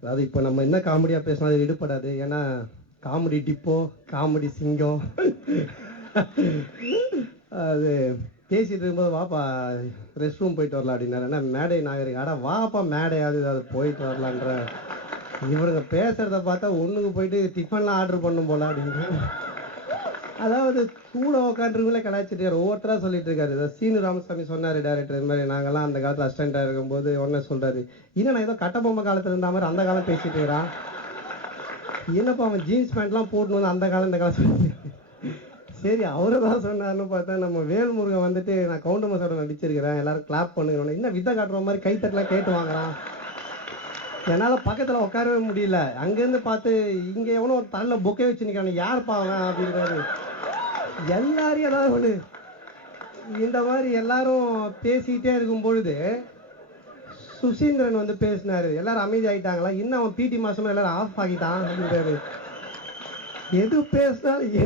அதாவது இப்போ நம்ம என்ன காமெடியாக பேசினா அது ஈடுபடாது. ஏன்னா காமெடி டிப்போ, காமெடி சிங்கம். அது பேசிட்டு இருக்கும்போது வாப்பா ரெஸ்ட் ரூம் போயிட்டு வரலாம் அப்படின்னாரு. என்ன மேடை நாகரிகம், ஆடா வாப்பா மேடையாவது அது போயிட்டு வரலான்ற. இவருங்க பேசுறத பார்த்தா ஒண்ணுக்கு போயிட்டு டிஃபன்லாம் ஆர்டர் பண்ணும் போல அப்படின்னு. அதாவது கூட உட்காந்துருங்களே கலாய்ச்சிட்டு ஒவ்வொருத்தரா சொல்லிட்டு இருக்காரு. சீனு ராமசாமி சொன்னாரு டைரக்டர், இந்த மாதிரி நாங்கெல்லாம் அந்த காலத்துல அசிஸ்டண்டா இருக்கும்போது உடனே சொல்றாரு, இன்னும் நான் ஏதோ கட்டபொம்மை காலத்துல இருந்த மாதிரி அந்த காலம் பேசிட்டு இருக்கிறான். என்னப்பா அவன் ஜீன்ஸ் பேண்ட்லாம் போட்டு வந்து அந்த காலம் இந்த காலம். சரி அவரு தான் சொன்னார்னு பார்த்தா நம்ம வேல்முருகன் வந்துட்டு நான் கவுண்டர் மசாலோட நடிச்சிருக்கிறேன் எல்லாரும் கிளாப் பண்ணுங்க, இன்னும் வித்த காட்டுற மாதிரி கைத்தட்டலாம் கேட்டு வாங்குறான். என்னால பக்கத்துல உட்காரவே முடியல. அங்கிருந்து பார்த்து இங்க எவனோ ஒரு தள்ள பொக்கே வச்சு நிக்கிறான், யாருப்பா அவன் அப்படின்றாரு. எல்லாரையும் ஏதாவது ஒண்ணு இந்த மாதிரி எல்லாரும் பேசிக்கிட்டே இருக்கும் பொழுது சுசீந்திரன் வந்து பேசினாரு. எல்லாரும் அமைதி ஆயிட்டாங்களா, இன்னும் அவன் பிடி மாசமா எல்லாரும் ஆஃப் ஆகிட்டான் அப்படின்றாரு. எது பேசினாலும்